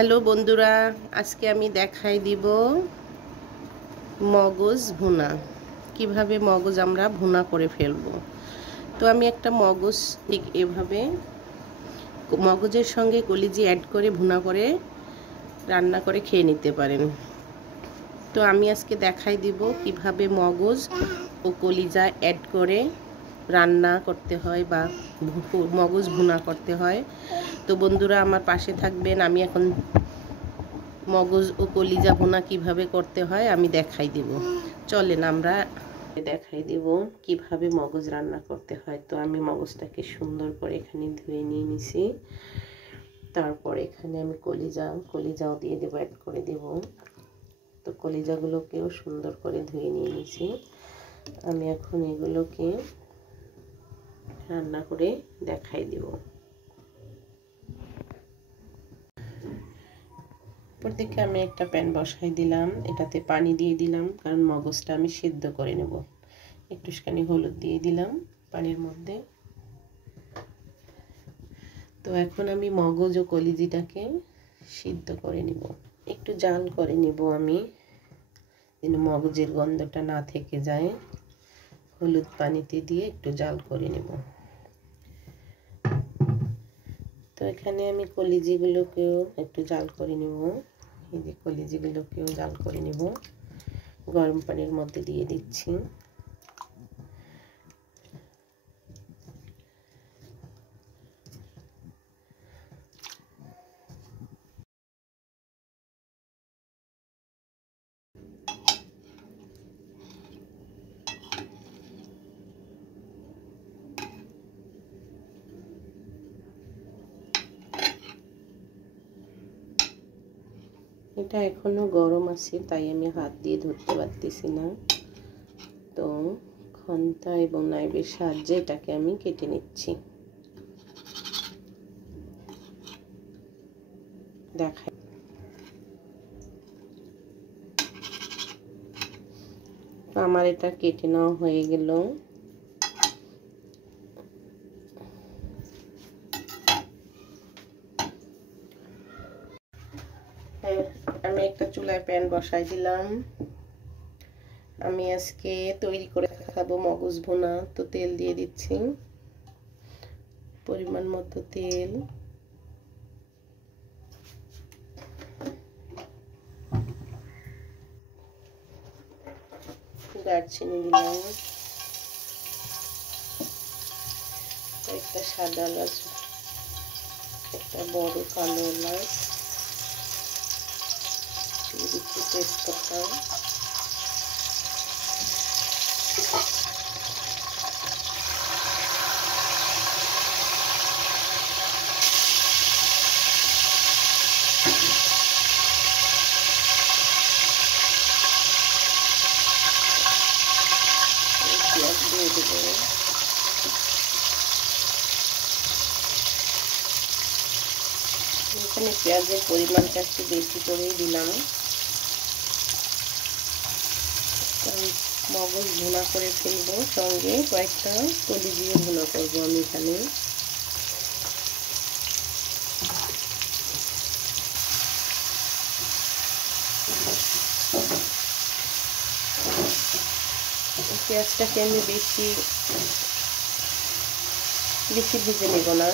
Hello বন্ধুরা, আজকে আমি দেখাই দিব মগজ ভুনা। কিভাবে মগজ আমরা ভুনা করে ফেলবো। তো আমি একটা মগজ ঠিক এভাবে মগজের সঙ্গে কলিজি অ্যাড করে ভুনা করে রান্না করে খেয়ে নিতে পারেন। তো আমি আজকে দেখাই দিব কিভাবে মগজ ও কলিজা অ্যাড করে রান্না করতে হয় বা মগজ ভুনা করতে হয়। তো বন্ধুরা আমার পাশে থাকবেন। আমি এখন মগজ ও কলিজা ভুনা কিভাবে করতে হয় আমি দেখাই দিব। চলেন আমরা দেখাই দিব কিভাবে মগজ রান্না করতে হয়। তো আমি মগজটাকে সুন্দর করে এখানে ধুয়ে নিয়ে নিছি। তারপর এখানে আমি কলিজাও দিয়ে দেবো, অ্যাড করে দেব। তো কলিজাগুলোকেও সুন্দর করে ধুয়ে নিয়ে নিছি। আমি এখন এগুলোকে রান্না করে দেখাই দিব। প্রত্যেককে আমি একটা প্যান বসাই দিলাম, এটাতে পানি দিয়ে দিলাম কারণ মগজটা আমি সিদ্ধ করে নেব। একটুখানি হলুদ দিয়ে দিলাম পানির মধ্যে। তো এখন আমি মগজ ও কলিজিটাকে সিদ্ধ করে নিব, একটু জাল করে নিব আমি, যেন মগজের গন্ধটা না থেকে যায়। হলুদ পানিতে দিয়ে একটু জাল করে নেব। তো এখানে আমি কলিজিগুলোকেও একটু জাল করে নেব। এই যে কলিজিগুলোকেও জাল করে নেব, গরম পানির মধ্যে দিয়ে দিচ্ছি। এটা এখনো গরম আছে, তাই আমি হাত দিয়ে ধরতে পারতেছি না। তো খন্তা এবং নাইফের সাহায্যে এটাকে আমি কেটে নিচ্ছি। দেখাই, আমার এটা কেটে নেওয়া হয়ে গেল। আমি একটা চুলায় প্যান বসাই দিলাম। আমি আজকে তৈরি করে খাবো মগজ ভুনা। তো তেল দিয়ে দিচ্ছি, পরিমাণ মতো তেল। দারচিনি দিলাম, একটা সাদা এলাচ, একটা বড় কালো এলাচ দিচ্ছি, তেজপাতা, পেঁয়াজ দিয়ে দেবো। এখানে পেঁয়াজের পরিমাণটা একটু বেশি করেই দিলাম, মগজ ভুনা করে ফেলবো, সঙ্গে কয়েকটা কলিজিও ভুনা করবো আমি এখানে। পেঁয়াজটাকে আমি বেশি ভেজে নেব না,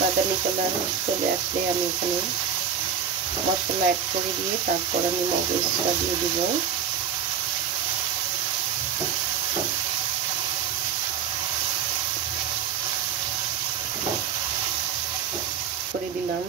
বাদামি কালার চলে আসলে আমি এখানে মশলা অ্যাড করে দিয়ে তারপর আমি মগজটা দিয়ে দেব। করে দিলাম।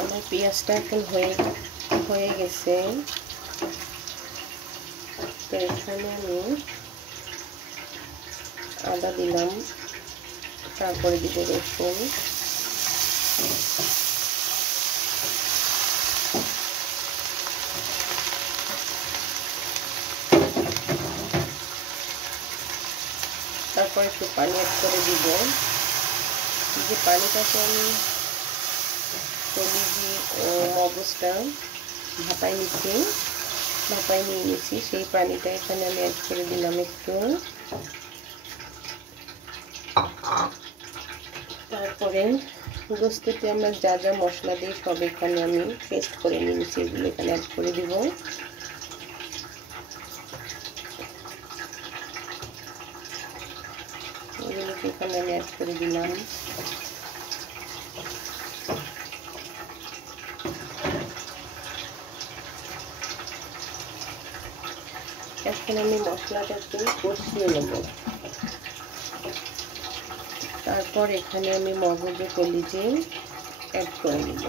আমার পেঁয়াজটা এখন হয়ে গেছে। তো এখানে আমি আদা দিলাম, তারপরে দিব রসুন, তারপর একটু পানি অ্যাড করে দিব। যে পানিটাকে আমি কলিজি ও মগজটা ভাপায় নিয়ে নিচ্ছি, সেই পানিটা এখানে আমি অ্যাড করে দিলাম একটু। তারপরে গোস্ততে আমরা যা যা মশলা দিই সব এখানে আমি পেস্ট করে নিয়েছি, এগুলো এখানে অ্যাড করে দিব। এগুলোকে এখানে আমি অ্যাড করে দিলাম। এখন আমি মশলাটাকে কষিয়ে নেব। তারপর এখানে আমি মগজ ও কলিজি অ্যাড করে নেব।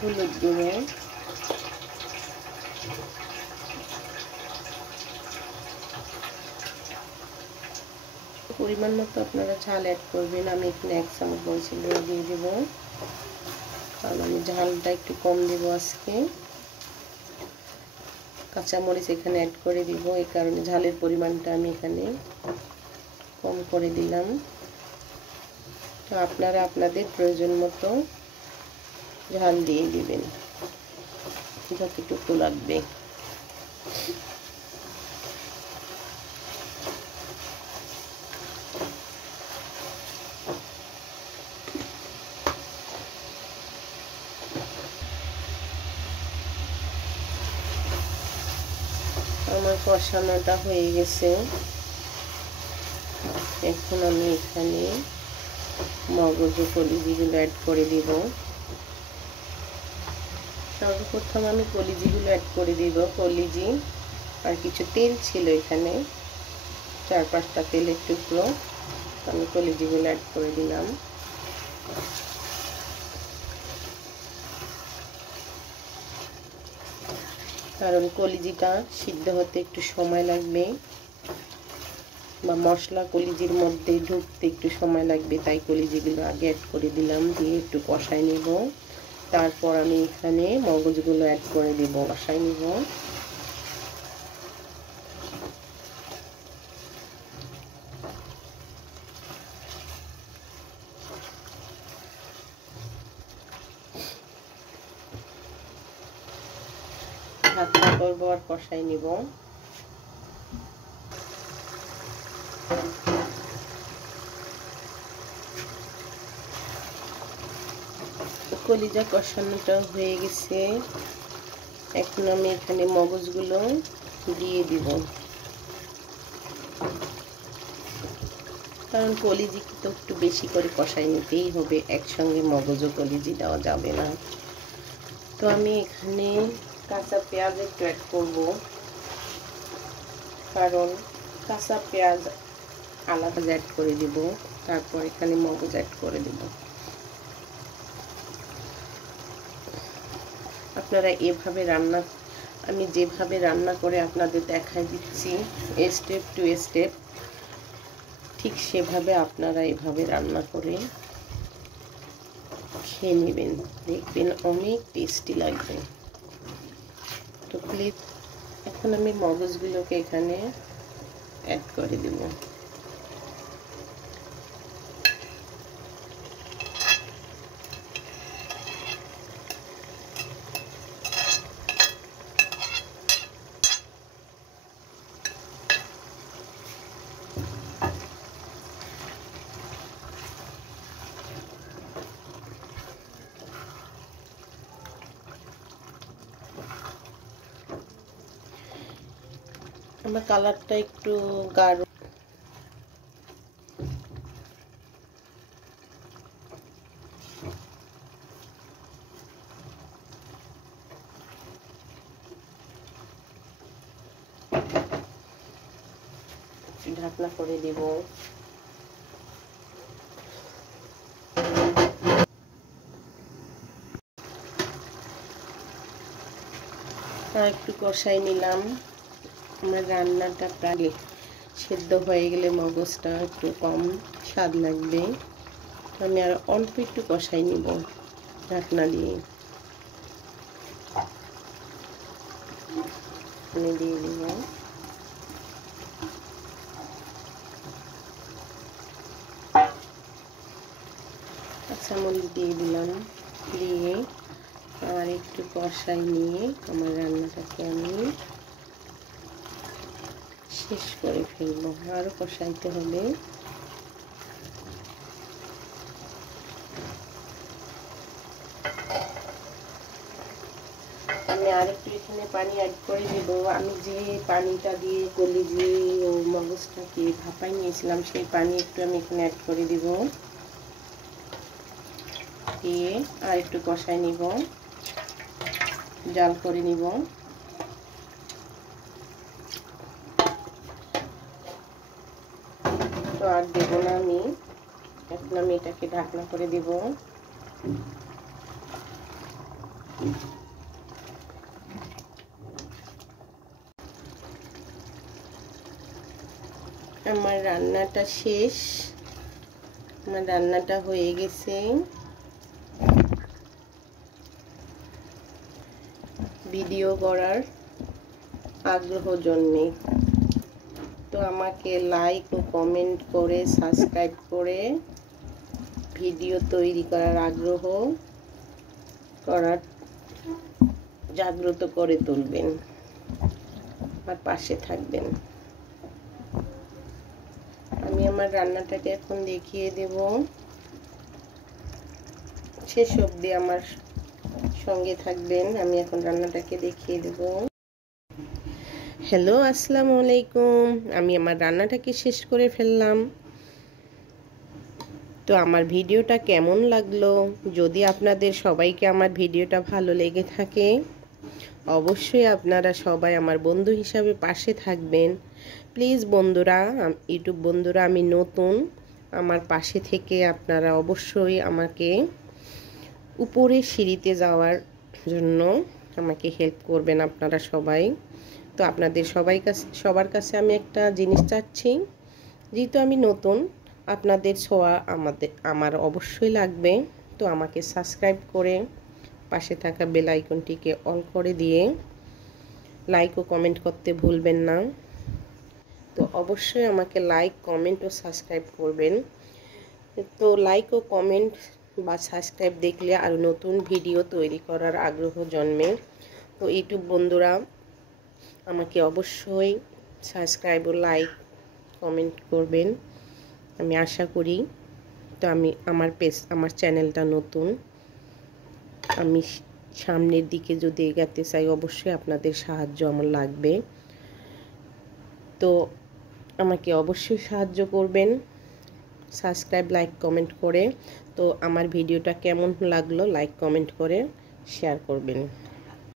হলুদ গুঁড়ো, পরিমাণ মতো আপনারা ঝাল অ্যাড করবেন। আমি এখানে 1 চামচ মরিচের গুঁড়ো দিয়ে দেব, কারণ আমি ঝালটা একটু কম দেব আজকে। কাঁচামরিচ এখানে অ্যাড করে দিব, এই কারণে ঝালের পরিমাণটা আমি এখানে কম করে দিলাম। তো আপনারা আপনাদের প্রয়োজন মতো ঝাল দিয়ে দিবেন যতটুকু লাগবে। আমার কষানোটা হয়ে গেছে। এখন আমি এখানে মগজ ও কলিজিগুলো অ্যাড করে দিব। সর্বপ্রথম আমি কলিজিগুলো অ্যাড করে দিব। কলিজি আর কিছু তেল ছিল এখানে, 4-5টা তেলের টুকরো, আমি কলিজিগুলো অ্যাড করে দিলাম। কারণ কলিজিটা সিদ্ধ হতে একটু সময় লাগবে, বা মশলা কলিজির মধ্যে ঢুকতে একটু সময় লাগবে, তাই কলিজিগুলো আগে অ্যাড করে দিলাম। দিয়ে একটু কষাই নেব। তারপর আমি এখানে মগজগুলো অ্যাড করে দেব, কষাই নেব। ভাতটা করবো আর কষাই নিব। কলিজা কষানোটা হয়ে গেছে। এখন আমি এখানে মগজগুলো দিয়ে দিব, কারণ কলিজি তো একটু বেশি করে কষাই নিতেই হবে, একসঙ্গে মগজ ও কলিজি দেওয়া যাবে না। তো আমি এখানে কাঁচা পেঁয়াজ একটু অ্যাড করব, কারণ কাঁচা পেঁয়াজ আলাদা অ্যাড করে দিব। তারপর এখানে মগজ অ্যাড করে দেব। আপনারা এভাবে রান্না, আমি যেভাবে রান্না করে আপনাদের দেখাই দিচ্ছি স্টেপ টু স্টেপ, ঠিক সেভাবে আপনারা এভাবে রান্না করে খেয়ে নেবেন, দেখবেন অনেক টেস্টি লাগবে। তো প্লিজ এখন আমি মগজগুলোকে এখানে অ্যাড করে দেব। আমার কালারটা একটু গাঢ়, ঢাকনা করে দেব। একটু কষাই নিলাম। আমার রান্নাটা প্রায় সেদ্ধ হয়ে গেলে মগজটা একটু কম স্বাদ লাগবে, আমি আর অল্প একটু কষাই নিব ঢাকনা দিয়ে। আমি দিয়ে দিব কাঁচামরিচ দিয়ে দিলাম, দিয়ে আর একটু কষাই নিয়ে আমার রান্নাটাকে আমি শেষ করে ফেলবো। আরও কষাইতে হবে। আমি আরেকটু এখানে পানি অ্যাড করে দেবো। আমি যে পানিটা দিয়ে কলিজি ও মগজটাকে ভাপাই নিয়েছিলাম সেই পানি একটু আমি এখানে অ্যাড করে দিব, দিয়ে আর একটু কষাই নিব, জাল করে নিব। তো আর দেবো না আমি, এখন আমি এটাকে ঢাকনা করে দেব। আমার রান্নাটা শেষ, আমার রান্নাটা হয়ে গেছে। ভিডিও করার আগ্রহ জন্মে তো আমাকে লাইক ও কমেন্ট করে সাবস্ক্রাইব করে ভিডিও তৈরি করার আগ্রহ করার জাগ্রত করে তুলবেন, আমার পাশে থাকবেন। আমি আমার রান্নাটাকে এখন দেখিয়ে দেব, শেষ অবধি আমার সঙ্গে থাকবেন। আমি এখন রান্নাটাকে দেখিয়ে দেব। হ্যালো, আসসালামু আলাইকুম। আমি আমার রান্নাটাকে শেষ করে ফেললাম। তো আমার ভিডিওটা কেমন লাগলো? যদি আপনাদের সবাইকে আমার ভিডিওটা ভালো লেগে থাকে অবশ্যই আপনারা সবাই আমার বন্ধু হিসাবে পাশে থাকবেন। প্লিজ বন্ধুরা, ইউটিউব বন্ধুরা, আমি নতুন, আমার পাশে থেকে আপনারা অবশ্যই আমাকে উপরে সিঁড়িতে যাওয়ার জন্য আমাকে হেল্প করবেন আপনারা সবাই। তো আপনাদের সবার কাছে আমি একটা জিনিস চাচ্ছি, যেহেতু আমি নতুন, আপনাদের ছোঁয়া আমার অবশ্যই লাগবে। তো আমাকে সাবস্ক্রাইব করে পাশে থাকা বেল আইকনটিকে অল করে দিয়ে লাইক ও কমেন্ট করতে ভুলবেন না। তো অবশ্যই আমাকে লাইক, কমেন্ট ও সাবস্ক্রাইব করবেন। তো লাইক ও কমেন্ট বা সাবস্ক্রাইব দেখলে আর নতুন ভিডিও তৈরি করার আগ্রহ জন্মে। তো ইউটিউব বন্ধুরা আমাকে অবশ্যই সাবস্ক্রাইব ও লাইক কমেন্ট করবেন, আমি আশা করি। তো আমার চ্যানেলটা নতুন, আমি সামনের দিকে যদি এগাতে চাই অবশ্যই আপনাদের সাহায্য আমার লাগবে। তো আমাকে অবশ্যই সাহায্য করবেন সাবস্ক্রাইব, লাইক, কমেন্ট করে। তো আমার ভিডিওটা কেমন লাগলো লাইক কমেন্ট করে শেয়ার করবেন।